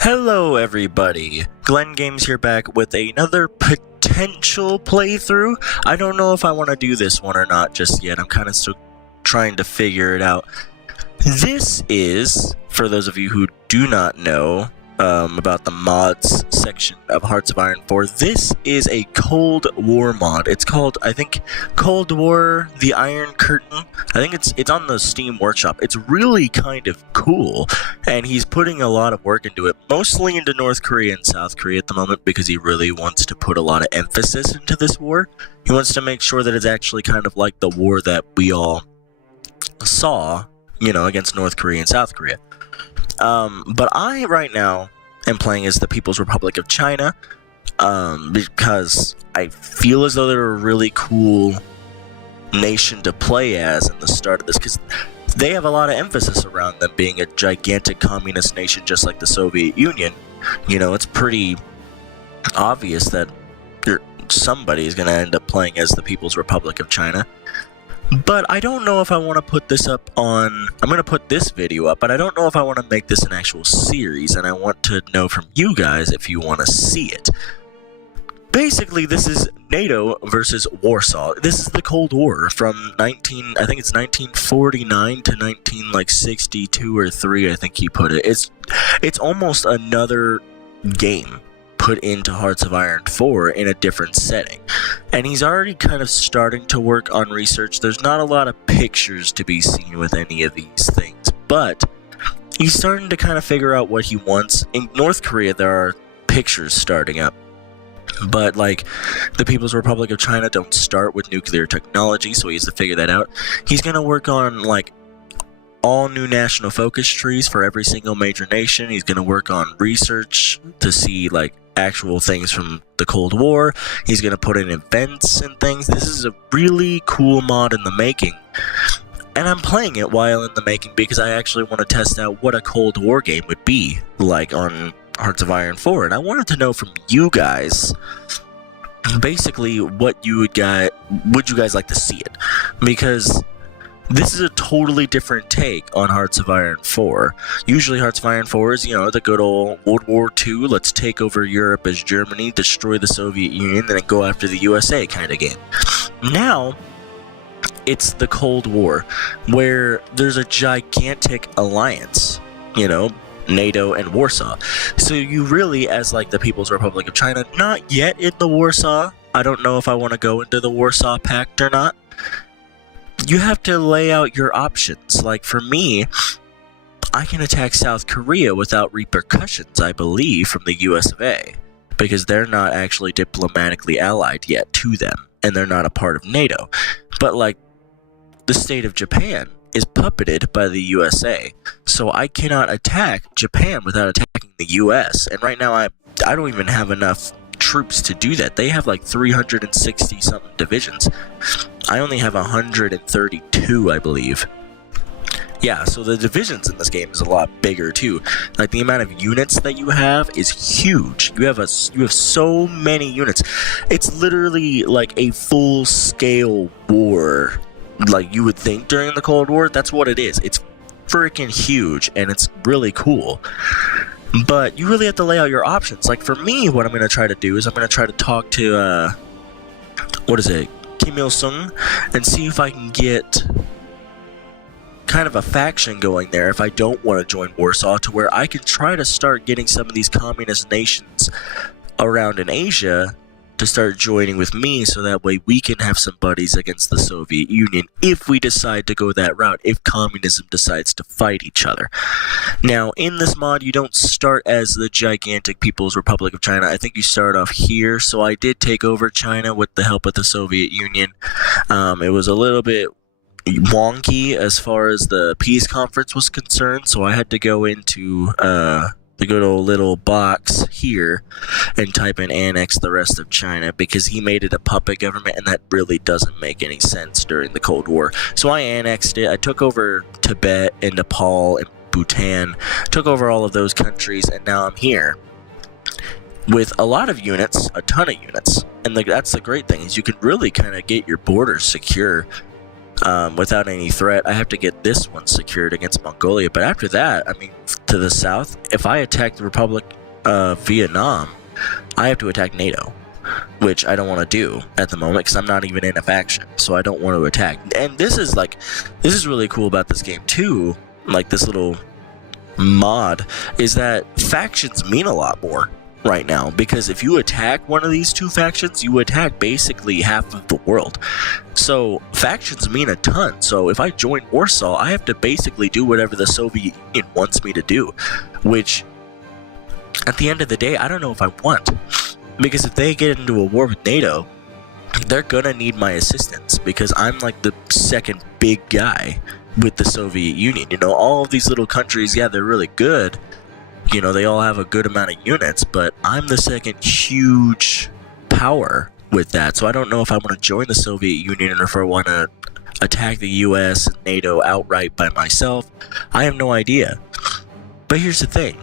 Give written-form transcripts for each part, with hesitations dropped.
Hello everybody, Glenn Games here back with another potential playthrough. I don't know if I want to do this one or not just yet. I'm kind of still trying to figure it out. This is, for those of you who do not know about the mods section of Hearts of Iron 4, this is a Cold War mod. It's called, I think, Cold War The Iron Curtain. I think it's on the Steam Workshop. It's really kind of cool, and he's putting a lot of work into it, mostly into North Korea and South Korea at the moment, because he really wants to put a lot of emphasis into this war. He wants to make sure that it's actually kind of like the war that we all saw, you know, against North Korea and South Korea. But I, right now, am playing as the People's Republic of China, because I feel as though they're a really cool nation to play as in the start of this, because they have a lot of emphasis around them being a gigantic communist nation just like the Soviet Union. You know, it's pretty obvious that somebody is going to end up playing as the People's Republic of China. But I don't know if I want to put this up on... I'm going to put this video up, but I don't know if I want to make this an actual series, and I want to know from you guys if you want to see it. Basically, this is NATO versus Warsaw. This is the Cold War from I think it's 1949 to 1962 or 3, I think he put it. It's almost another game put into Hearts of Iron 4 in a different setting. And he's already kind of starting to work on research. There's not a lot of pictures to be seen with any of these things, but he's starting to kind of figure out what he wants. In North Korea, there are pictures starting up, but like the People's Republic of China don't start with nuclear technology, so he has to figure that out. He's going to work on like all new national focus trees for every single major nation. He's going to work on research to see like actual things from the Cold War. He's going to put in events and things. This is a really cool mod in the making, and I'm playing it while in the making because I actually want to test out what a Cold War game would be like on Hearts of Iron 4, and I wanted to know from you guys basically what would you guys like to see it, because this is a totally different take on Hearts of Iron 4. Usually Hearts of Iron 4 is, you know, the good old World War II, let's take over Europe as Germany, destroy the Soviet Union, then go after the USA kind of game. Now, it's the Cold War, where there's a gigantic alliance, you know, NATO and Warsaw. So you really, as like the People's Republic of China, not yet in the Warsaw, I don't know if I want to go into the Warsaw Pact or not. You have to lay out your options. Like for me, I can attack South Korea without repercussions, I believe, from the US of A, because they're not actually diplomatically allied yet to them, and they're not a part of NATO. But like the state of Japan is puppeted by the USA, so I cannot attack Japan without attacking the US. And right now I don't even have enough troops to do that. They have like 360 something divisions. I only have 132, I believe. Yeah, so the divisions in this game is a lot bigger too. Like the amount of units that you have is huge. You have so many units. It's literally like a full-scale war, like you would think during the Cold War. That's what it is. It's freaking huge, and it's really cool. But you really have to lay out your options. Like for me, what I'm going to try to do is I'm going to try to talk to, Kim Il-sung, and see if I can get kind of a faction going there if I don't want to join Warsaw, to where I can try to start getting some of these communist nations around in Asia to start joining with me, so that way we can have some buddies against the Soviet Union if we decide to go that route, if communism decides to fight each other. Now, in this mod, you don't start as the gigantic People's Republic of China. I think you start off here, so I did take over China with the help of the Soviet Union. It was a little bit wonky as far as the peace conference was concerned, so I had to go into the good old little box here and type in annex the rest of China, because he made it a puppet government, and that really doesn't make any sense during the Cold War. So I annexed it. I took over Tibet and Nepal and Bhutan, took over all of those countries, and now I'm here with a lot of units, a ton of units. And that's the great thing, is you can really kind of get your borders secure without any threat. I have to get this one secured against Mongolia. But after that, I mean, to the south, if I attack the Republic of Vietnam, I have to attack NATO, which I don't want to do at the moment because I'm not even in a faction, so I don't want to attack. And this is really cool about this game too, like this little mod, is that factions mean a lot more right now, because if you attack one of these two factions, you attack basically half of the world. So factions mean a ton. So if I join Warsaw, I have to basically do whatever the Soviet Union wants me to do, which at the end of the day, I don't know if I want. Because if they get into a war with NATO, they're gonna need my assistance, because I'm like the second big guy with the Soviet Union. You know, all of these little countries, yeah, they're really good. You know, they all have a good amount of units, but I'm the second huge power with that. So I don't know if I want to join the Soviet Union or if I want to attack the US and NATO outright by myself. I have no idea. But here's the thing.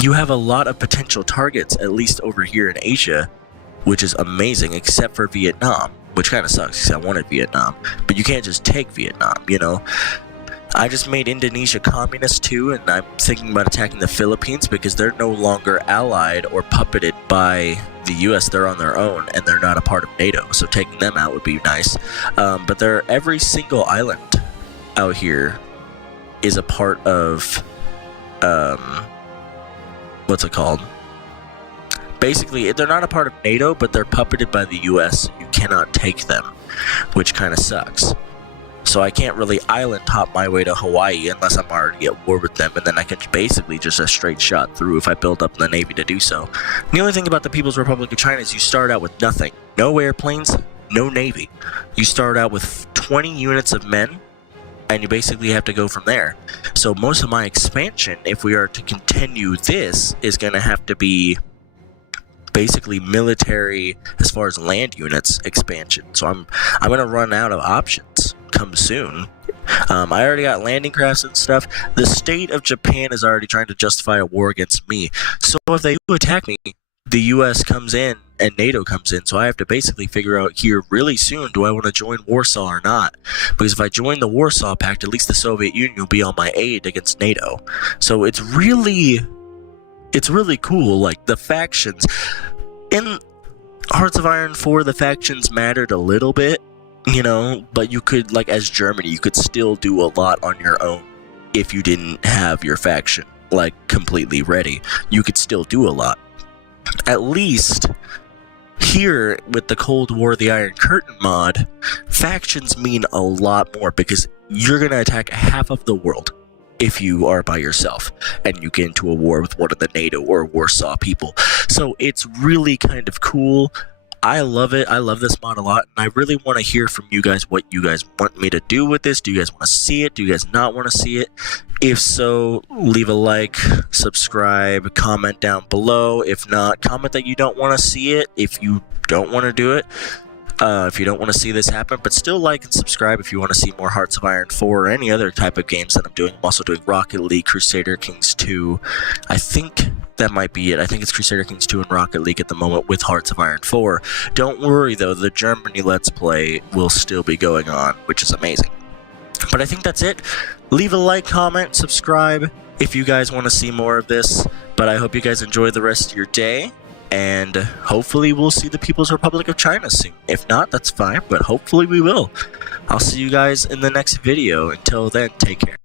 You have a lot of potential targets, at least over here in Asia, which is amazing, except for Vietnam, which kind of sucks because I wanted Vietnam. But you can't just take Vietnam, you know? I just made Indonesia communist too, and I'm thinking about attacking the Philippines because they're no longer allied or puppeted by the US. They're on their own, and they're not a part of NATO, so taking them out would be nice. But every single island out here is a part of... what's it called? Basically, they're not a part of NATO, but they're puppeted by the US. You cannot take them, which kind of sucks. So I can't really island hop my way to Hawaii unless I'm already at war with them, and then I can basically just a straight shot through if I build up the Navy to do so. The only thing about the People's Republic of China is you start out with nothing. No airplanes, no Navy. You start out with 20 units of men, and you basically have to go from there. So most of my expansion, if we are to continue this, is going to have to be basically military as far as land units expansion. So I'm going to run out of options come soon. I already got landing crafts and stuff. The state of Japan is already trying to justify a war against me. So if they do attack me, the US comes in and NATO comes in. So I have to basically figure out here really soon, do I want to join Warsaw or not? Because if I join the Warsaw Pact, at least the Soviet Union will be on my aid against NATO. So it's really cool. Like, the factions in Hearts of Iron 4, the factions mattered a little bit, you know, but you could, like, as Germany, you could still do a lot on your own if you didn't have your faction, like, completely ready. You could still do a lot. At least here with the Cold War, the Iron Curtain mod, factions mean a lot more, because you're going to attack half of the world if you are by yourself and you get into a war with one of the NATO or Warsaw people. So it's really kind of cool. I love it. I love this mod a lot, and I really want to hear from you guys what you guys want me to do with this. Do you guys want to see it? Do you guys not want to see it? If so, leave a like, subscribe, comment down below. If not, comment that you don't want to see it if you don't want to do it. If you don't want to see this happen, but still like and subscribe if you want to see more Hearts of Iron 4 or any other type of games that I'm doing. I'm also doing Rocket League, Crusader Kings 2. I think that might be it. I think it's Crusader Kings 2 and Rocket League at the moment with Hearts of Iron 4. Don't worry though, the Germany Let's Play will still be going on, which is amazing. But I think that's it. Leave a like, comment, subscribe if you guys want to see more of this. But I hope you guys enjoy the rest of your day. And hopefully we'll see the People's Republic of China soon. If not, that's fine, but hopefully we will. I'll see you guys in the next video. Until then, take care.